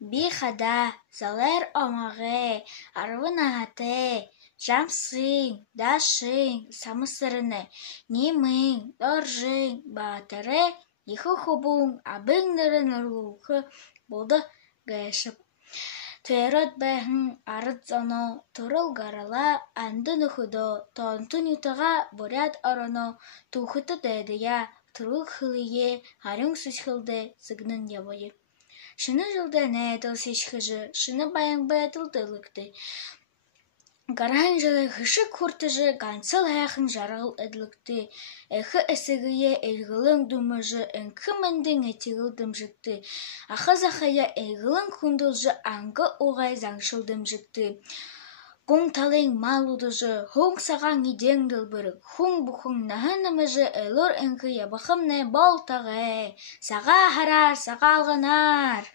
Би хада, залар омағы, арвын ағаты, жамсың, дашың, самысырыны, немың, доржың, батыры, еху хубун, абыңнырын ұрлуқы болды ғайшып. Тойрот бәхін арыт зоно, турыл гарала, андын ұхудо, тонтын ютаға борят ороно, тухыты дәдія, турыл хылые, харың сүз хылды, сыгнын ябойы. Шыны жылда нәйтіл сешхыжы, шыны баяң бәйтілділікті. Гаран жылы хышык хуртыжы, ганцыл хәхін жарғыл әділікті. Әхі әсігіе әлгілің думыжы, әңкі мәндің әтігіл дымжыкты. Ахыз ахая әлгілің күнділжы, аңғы оғай заңшыл дымжыкты. Құң талың мал удыжы, хуң саған идең дылбырык, хуң бұхың нахынымыжы, әлір әңкі ябақым нә бол тағы. Саға харар, саға алғанар.